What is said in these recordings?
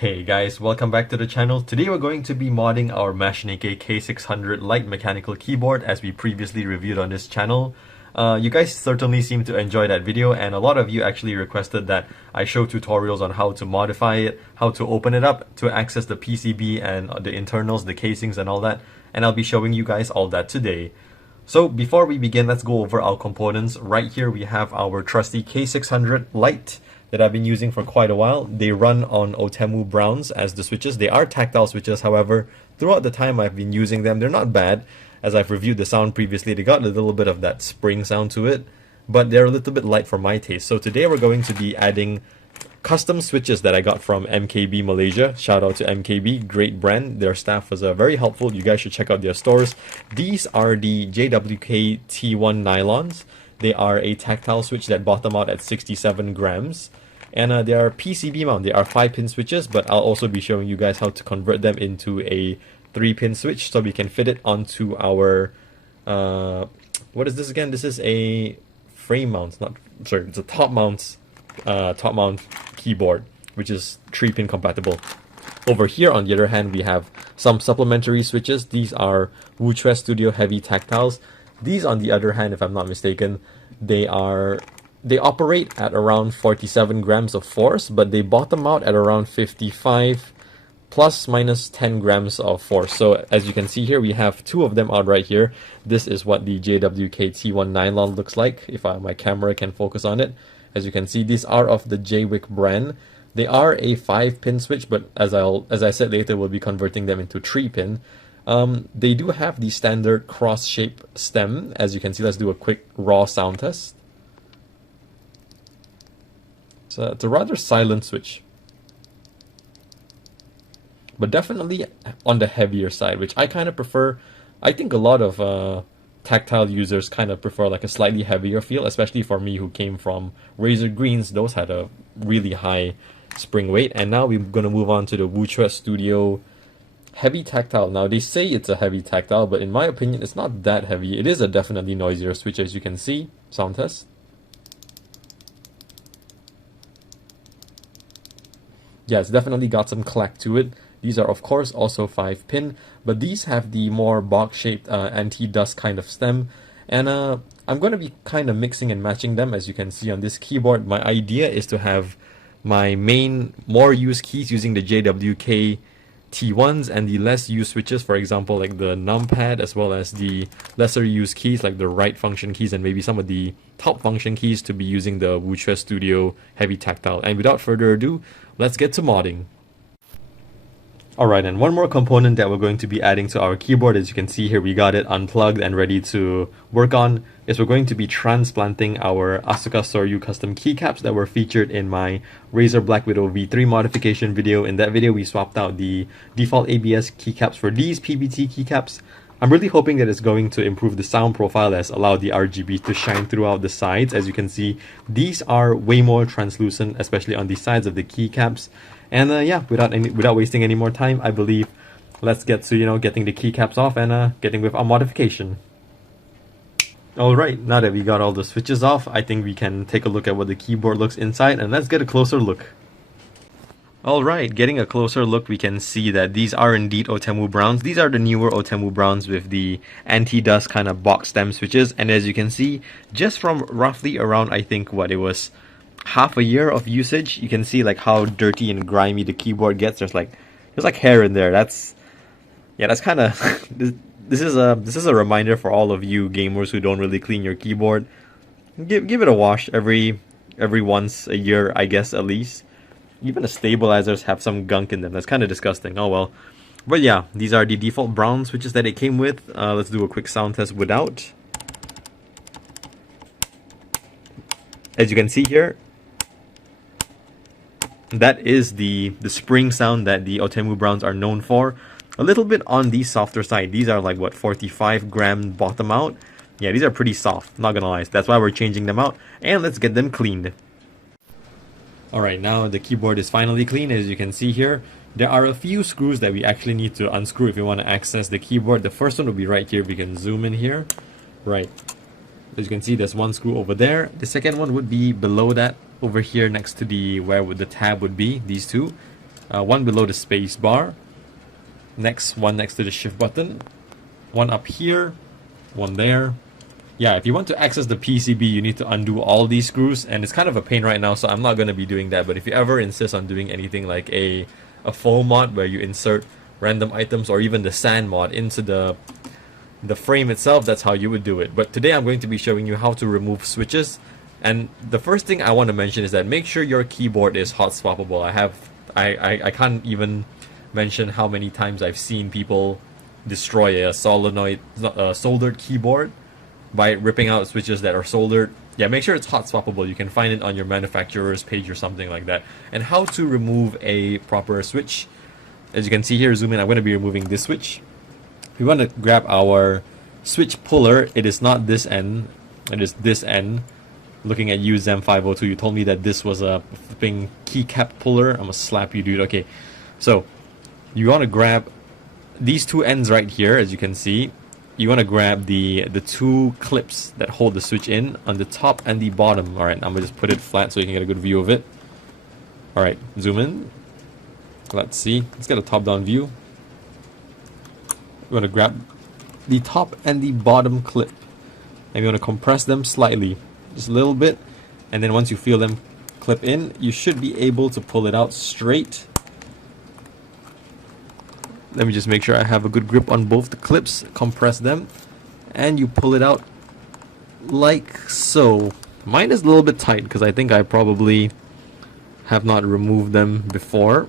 Hey guys, welcome back to the channel. Today we're going to be modding our Machenike K600 LITE mechanical keyboard as we previously reviewed on this channel. You guys certainly seem to enjoy that video, and a lot of you actually requested that I show tutorials on how to modify it, how to open it up to access the PCB and the internals, the casings and all that, and I'll be showing you guys all that today. So before we begin, let's go over our components. Right here we have our trusty K600 LITE that I've been using for quite a while. They run on Otemu Browns as the switches. They are tactile switches, however, throughout the time I've been using them, they're not bad. As I've reviewed the sound previously, they got a little bit of that spring sound to it, but they're a little bit light for my taste. So today we're going to be adding custom switches that I got from MKB Malaysia. Shout out to MKB, great brand. Their staff was very helpful. You guys should check out their stores. These are the JWK T1 nylons. They are a tactile switch that bottom out at 67 grams. And they are PCB mount. They are 5-pin switches, but I'll also be showing you guys how to convert them into a 3-pin switch so we can fit it onto our... what is this again? This is a frame mount. It's a top mount keyboard, which is 3-pin compatible. Over here, on the other hand, we have some supplementary switches. These are Wuque Studio Heavy Tactiles. These, on the other hand, if I'm not mistaken, they operate at around 47 grams of force, but they bottom out at around 55 plus minus 10 grams of force. So as you can see here, we have two of them out right here. This is what the JWK T1 nylon looks like, if my camera can focus on it. As you can see, these are of the Wuque brand. They are a 5-pin switch, but as I said later, we'll be converting them into 3-pin. They do have the standard cross-shape stem. As you can see, let's do a quick raw sound test. So it's a rather silent switch, but definitely on the heavier side, which I kind of prefer. I think a lot of tactile users kind of prefer like a slightly heavier feel, especially for me who came from Razor Greens. Those had a really high spring weight. And now we're going to move on to the Wuque Studio Heavy Tactile. Now they say it's a heavy tactile, but in my opinion it's not that heavy. It is a definitely noisier switch, as you can see. Sound test. Yeah, it's definitely got some clack to it. These are of course also 5-pin, but these have the more box-shaped anti-dust kind of stem, and I'm going to be kind of mixing and matching them. As you can see on this keyboard, my idea is to have my main more used keys using the JWK T1s and the less used switches, for example like the numpad, as well as the lesser used keys like the right function keys and maybe some of the top function keys, to be using the Wuque Studio Heavy Tactile. And without further ado, let's get to modding. Alright, and one more component that we're going to be adding to our keyboard, as you can see here, we got it unplugged and ready to work on, is we're going to be transplanting our Asuka Soryu custom keycaps that were featured in my Razer Black Widow V3 modification video. In that video, we swapped out the default ABS keycaps for these PBT keycaps. I'm really hoping that it's going to improve the sound profile, as allow the RGB to shine throughout the sides. As you can see, these are way more translucent, especially on the sides of the keycaps. And yeah, without wasting any more time, I believe let's get to getting the keycaps off and getting with our modification. Alright, now that we got all the switches off, I think we can take a look at what the keyboard looks inside, and let's get a closer look. Alright, getting a closer look, we can see that these are indeed Otemu Browns. These are the newer Otemu Browns with the anti-dust kind of box stem switches, and as you can see, just from roughly around, I think what it was, half a year of usage, you can see like how dirty and grimy the keyboard gets. There's like hair in there. That's kind of this is a reminder for all of you gamers who don't really clean your keyboard. Give it a wash every once a year, I guess, at least. Even the stabilizers have some gunk in them. That's kind of disgusting. Oh well. But yeah, these are the default brown switches that it came with. Let's do a quick sound test without. As you can see here, that is the spring sound that the Otemu Browns are known for. A little bit on the softer side. These are like what, 45 gram bottom out. Yeah, these are pretty soft, not gonna lie. That's why we're changing them out, and let's get them cleaned. Alright, now the keyboard is finally clean. As you can see here, there are a few screws that we actually need to unscrew if we want to access the keyboard. The first one will be right here. We can zoom in here. Right. As you can see, there's one screw over there. The second one would be below that, over here next to the where the tab would be, these two. one below the space bar, one next to the shift button, one up here, one there. Yeah, if you want to access the PCB, you need to undo all these screws, and it's kind of a pain right now, so I'm not going to be doing that. But if you ever insist on doing anything like a foam mod where you insert random items, or even the sand mod into the frame itself, that's how you would do it. But today I'm going to be showing you how to remove switches. And the first thing I want to mention is that make sure your keyboard is hot swappable. I can't even mention how many times I've seen people destroy a soldered keyboard by ripping out switches that are soldered. Yeah, make sure it's hot swappable. You can find it on your manufacturer's page or something like that. And how to remove a proper switch. As you can see here, zoom in, I'm going to be removing this switch. We want to grab our switch puller. It is not this end, it is this end. Looking at you, Zem502, you told me that this was a flipping keycap puller. I'm gonna slap you, dude. Okay, so you want to grab these two ends right here, as you can see. You want to grab the two clips that hold the switch in on the top and the bottom. Alright, I'm gonna just put it flat so you can get a good view of it. Alright, zoom in. Let's see. Let's get a top-down view. You want to grab the top and the bottom clip, and you want to compress them slightly, just a little bit, and then once you feel them clip in, you should be able to pull it out straight. Let me just make sure I have a good grip on both the clips. Compress them, and you pull it out like so. Mine is a little bit tight because I think I probably have not removed them before.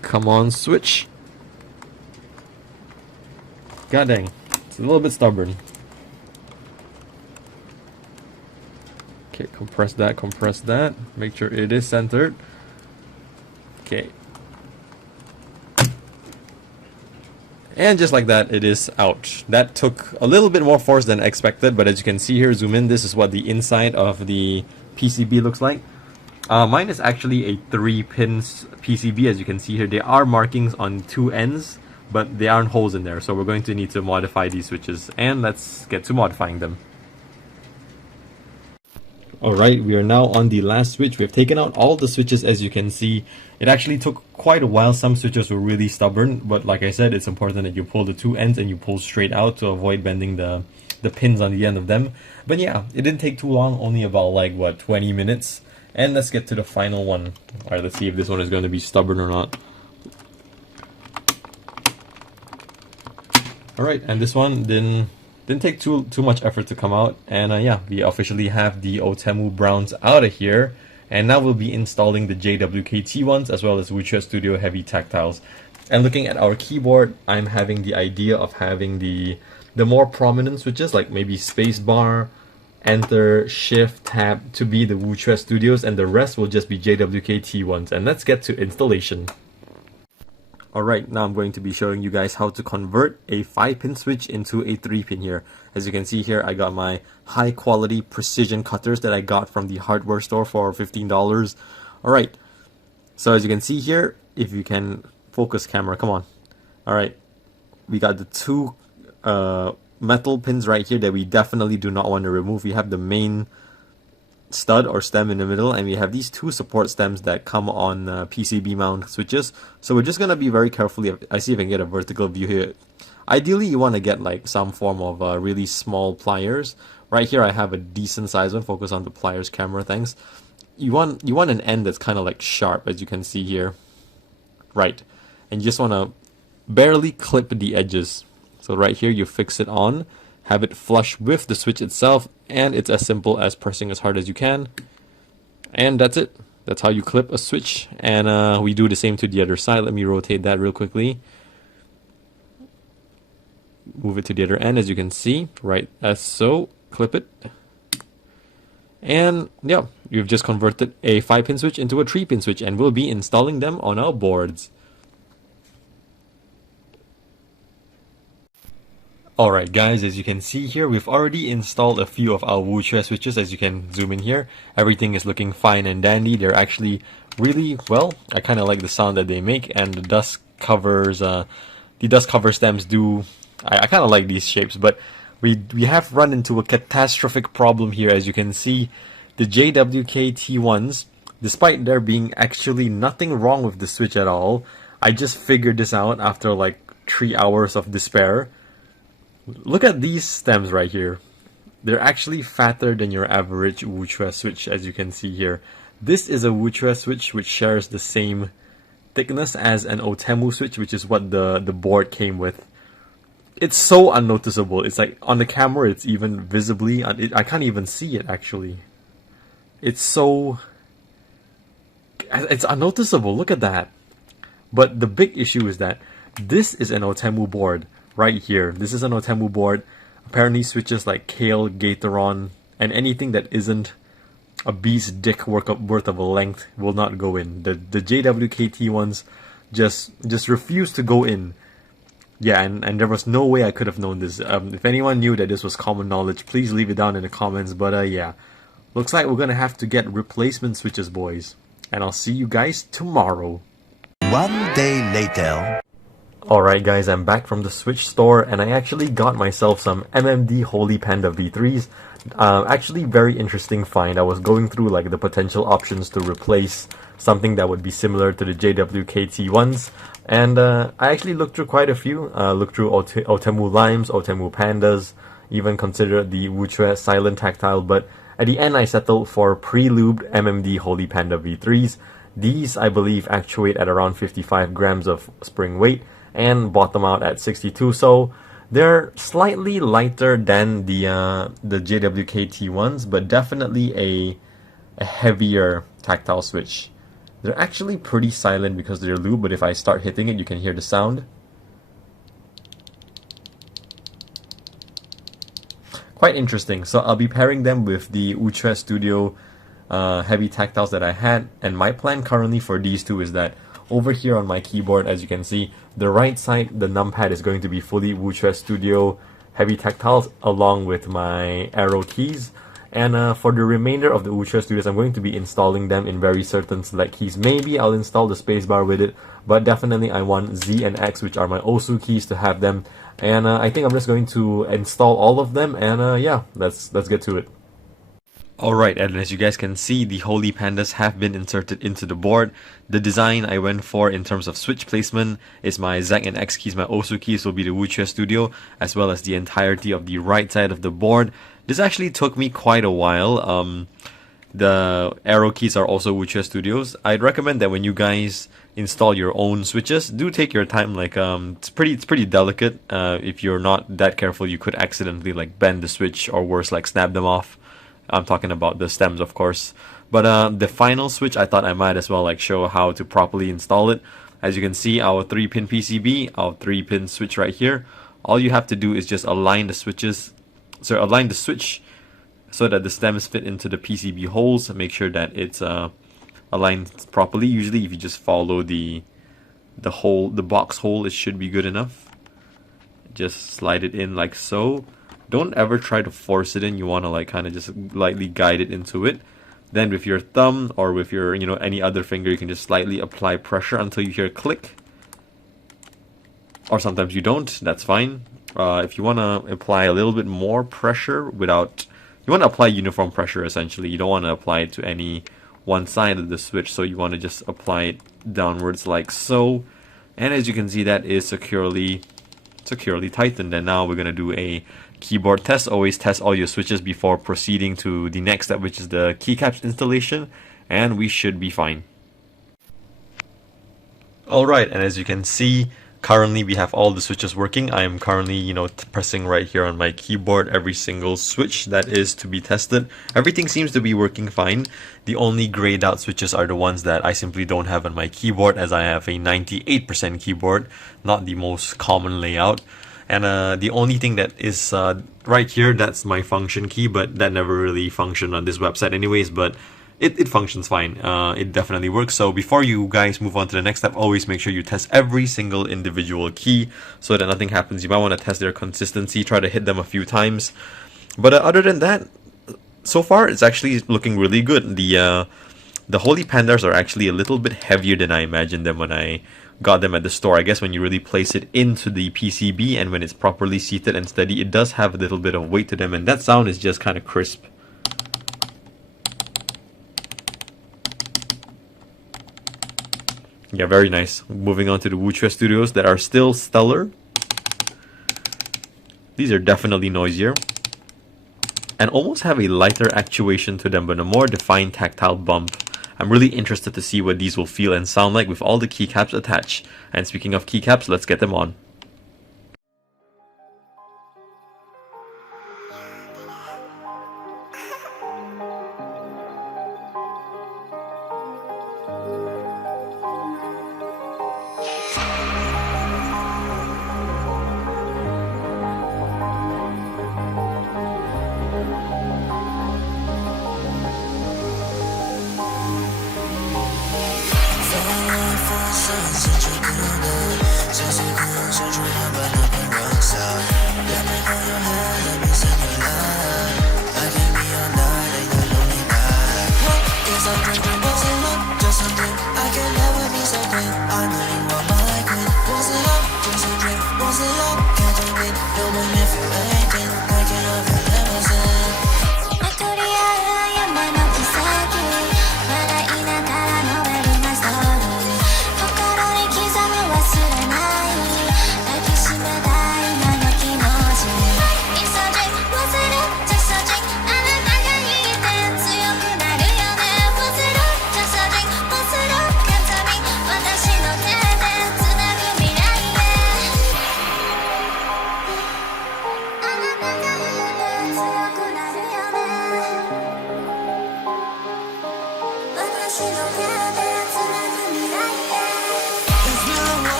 Come on, switch. God dang, it's a little bit stubborn. Okay, compress that, make sure it is centered. Okay. And just like that, it is out. That took a little bit more force than expected, but as you can see here, zoom in, this is what the inside of the PCB looks like. Mine is actually a 3-pin PCB, as you can see here. There are markings on two ends, but there aren't holes in there, so we're going to need to modify these switches, and let's get to modifying them. Alright, we are now on the last switch. We've taken out all the switches, as you can see. It actually took quite a while. Some switches were really stubborn, but like I said, it's important that you pull the two ends and you pull straight out to avoid bending the pins on the end of them. But yeah, it didn't take too long, only about like, what, 20 minutes? And let's get to the final one. Alright, let's see if this one is going to be stubborn or not. Alright, and this one didn't take too much effort to come out, and yeah, we officially have the Otemu Browns out of here, and now we'll be installing the JWK ones as well as Wuque Studio Heavy Tactiles. And looking at our keyboard, I'm having the idea of having the more prominent switches, like maybe spacebar, enter, shift, tab, to be the Wuque Studios, and the rest will just be JWK ones. And let's get to installation. Alright, now I'm going to be showing you guys how to convert a 5-pin switch into a 3-pin here. As you can see here, I got my high quality precision cutters that I got from the hardware store for $15. Alright, so as you can see here, if you can focus camera, come on. Alright, we got the two metal pins right here that we definitely do not want to remove. We have the main stud or stem in the middle, and we have these two support stems that come on PCB mount switches. So we're just going to be very carefully. I see if I can get a vertical view here. Ideally you want to get like some form of really small pliers. Right here I have a decent size one. Focus on the pliers camera, thanks. You want an end that's kind of like sharp, as you can see here. Right, and you just want to barely clip the edges. So right here you fix it on, have it flush with the switch itself, and it's as simple as pressing as hard as you can, and that's it. That's how you clip a switch. And we do the same to the other side. Let me rotate that real quickly, move it to the other end, as you can see, right as so. Clip it, and yeah, you've just converted a 5-pin switch into a 3-pin switch, and we'll be installing them on our boards. Alright guys, as you can see here, we've already installed a few of our Wuque switches. As you can zoom in here, everything is looking fine and dandy. They're actually really, well, I kind of like the sound that they make, and the dust covers, the dust cover stems do, I kind of like these shapes, but we have run into a catastrophic problem here. As you can see, the JWK T1s, despite there being actually nothing wrong with the switch at all. I just figured this out after like 3 hours of despair. Look at these stems right here. They're actually fatter than your average Wuque switch, as you can see here. This is a Wuque switch which shares the same thickness as an Otemu switch, which is what the board came with. It's so unnoticeable. It's like on the camera it's even visibly, I can't even see it actually. It's unnoticeable, look at that. But the big issue is that this is an Otemu board right here. This is an Otemu board. Apparently switches like Kale, Gateron, and anything that isn't a bee's dick worth of a length will not go in. The JWKT ones just refuse to go in. Yeah, and there was no way I could have known this. If anyone knew that this was common knowledge, please leave it down in the comments. But yeah, looks like we're gonna have to get replacement switches, boys. And I'll see you guys tomorrow. One day later. Alright guys, I'm back from the Switch store and I actually got myself some MMD Holy Panda V3s. Actually very interesting find. I was going through like the potential options to replace something that would be similar to the JWKT ones. And I actually looked through quite a few. Looked through Otemu Limes, Otemu Pandas, even considered the Wuque Silent Tactile, but at the end I settled for pre-lubed MMD Holy Panda V3s. These I believe actuate at around 55 grams of spring weight and bottom out at 62, so they're slightly lighter than the JWKT ones, but definitely a heavier tactile switch. They're actually pretty silent because they're lubed, but if I start hitting it, you can hear the sound. Quite interesting. So I'll be pairing them with the Wuque Studio heavy tactiles that I had, and my plan currently for these two is that over here on my keyboard, as you can see, the right side, the numpad is going to be fully Wuque Studio heavy tactiles along with my arrow keys. And for the remainder of the Wuque Studios, I'm going to be installing them in very certain select keys. Maybe I'll install the spacebar with it, but definitely I want Z and X, which are my Osu keys, to have them. And I think I'm just going to install all of them, and yeah, let's get to it. Alright, and as you guys can see, the Holy Pandas have been inserted into the board. The design I went for in terms of switch placement is my Z and X keys, my Osu keys will be the Wuque Studio, as well as the entirety of the right side of the board. This actually took me quite a while. The arrow keys are also Wuque Studios. I'd recommend that when you guys install your own switches, do take your time. Like it's pretty delicate. If you're not that careful, you could accidentally like bend the switch, or worse, like snap them off. I'm talking about the stems, of course. But the final switch, I thought I might as well like show how to properly install it. As you can see, our 3-pin PCB, our 3-pin switch right here. All you have to do is just align the switches. So align the switch so that the stems fit into the PCB holes. Make sure that it's aligned properly. Usually, if you just follow the box hole, it should be good enough. Just slide it in like so. Don't ever try to force it in. You want to like kind of just lightly guide it into it. Then with your thumb or with your any other finger, you can just slightly apply pressure until you hear a click. Or sometimes you don't. That's fine. If you want to apply a little bit more pressure you want to apply uniform pressure essentially. You don't want to apply it to any one side of the switch, so you want to just apply it downwards like so. And as you can see, that is securely tightened. And now we're going to do a keyboard test. Always test all your switches before proceeding to the next step, which is the keycaps installation, and we should be fine. Alright, and as you can see, currently we have all the switches working. I am currently, pressing right here on my keyboard every single switch that is to be tested. Everything seems to be working fine. The only grayed out switches are the ones that I simply don't have on my keyboard, as I have a 98% keyboard, not the most common layout. And the only thing that is right here, that's my function key, but that never really functioned on this website anyways, but it functions fine. It definitely works. So before you guys move on to the next step, always make sure you test every single individual key so that nothing happens. You might want to test their consistency, try to hit them a few times. But other than that, so far it's actually looking really good. The Holy Pandas are actually a little bit heavier than I imagined them when I got them at the store. I guess when you really place it into the PCB and when it's properly seated and steady, it does have a little bit of weight to them, and that sound is just kind of crisp. Yeah, very nice. Moving on to the Wuque Studios that are still stellar. These are definitely noisier and almost have a lighter actuation to them, but a more defined tactile bump. I'm really interested to see what these will feel and sound like with all the keycaps attached. And speaking of keycaps, let's get them on.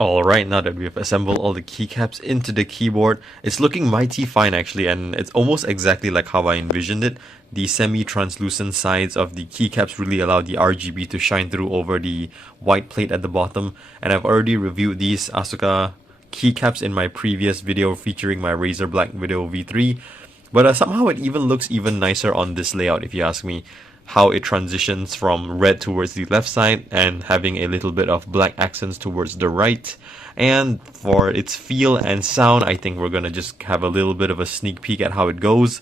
Alright, now that we've assembled all the keycaps into the keyboard, it's looking mighty fine actually, and it's almost exactly like how I envisioned it. The semi-translucent sides of the keycaps really allow the RGB to shine through over the white plate at the bottom, and I've already reviewed these Asuka keycaps in my previous video featuring my Razor Black Video V3, but somehow it even looks even nicer on this layout if you ask me. How it transitions from red towards the left side and having a little bit of black accents towards the right. And for its feel and sound, I think we're gonna just have a little bit of a sneak peek at how it goes.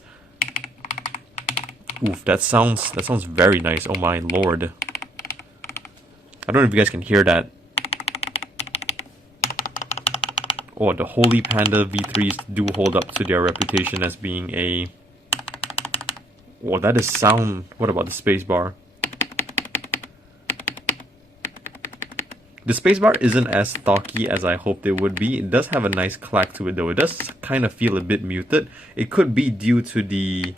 Oof, that sounds very nice. Oh my lord. I don't know if you guys can hear that. Oh, the Holy Panda V3s do hold up to their reputation as being a... Oh, that is sound. What about the spacebar? The spacebar isn't as stocky as I hoped it would be. It does have a nice clack to it though. It does kind of feel a bit muted. It could be due to the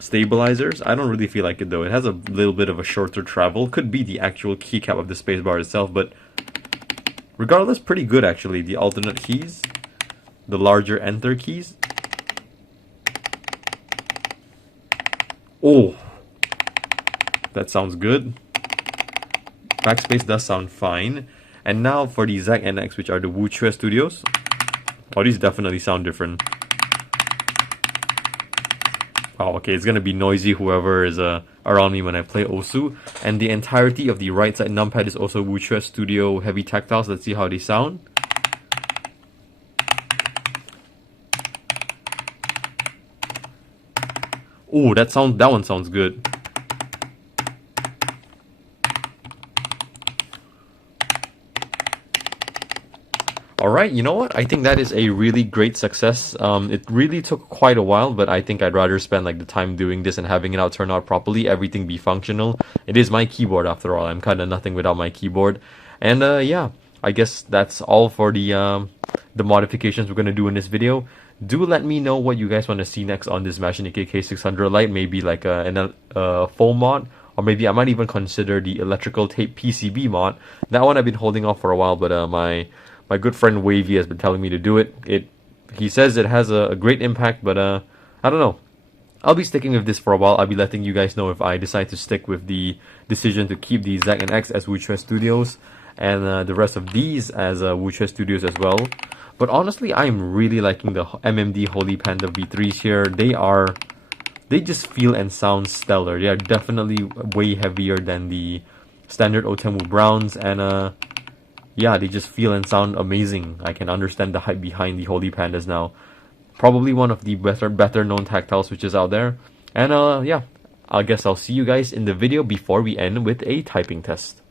stabilizers. I don't really feel like it though. It has a little bit of a shorter travel. Could be the actual keycap of the spacebar itself, but regardless, pretty good actually. The alternate keys, the larger enter keys. Oh, that sounds good. Backspace does sound fine. And now for the ZAC NX, which are the Wuque Studios. Oh, these definitely sound different. Oh, okay, it's gonna be noisy whoever is around me when I play Osu. And the entirety of the right side numpad is also Wuque Studio heavy tactiles. Let's see how they sound. Oh, that one sounds good. Alright, you know what? I think that is a really great success. It really took quite a while, but I think I'd rather spend like the time doing this and having it turn out properly, everything be functional. It is my keyboard after all. I'm kind of nothing without my keyboard. And yeah, I guess that's all for the modifications we're gonna do in this video. Do let me know what you guys want to see next on this Machenike K600 Lite. Maybe like a foam mod, or maybe I might even consider the electrical tape PCB mod. That one I've been holding off for a while, but my good friend Wavy has been telling me to do it. He says it has a great impact, but I don't know. I'll be sticking with this for a while. I'll be letting you guys know if I decide to stick with the decision to keep the Z and X as Wuque Studios, and the rest of these as Wuque Studios as well. But honestly, I'm really liking the MMD Holy Panda V3s here. They just feel and sound stellar. They are definitely way heavier than the standard Otemu Browns, and yeah, they just feel and sound amazing. I can understand the hype behind the Holy Pandas now. Probably one of the better known tactile switches out there. And yeah, I guess I'll see you guys in the video before we end with a typing test.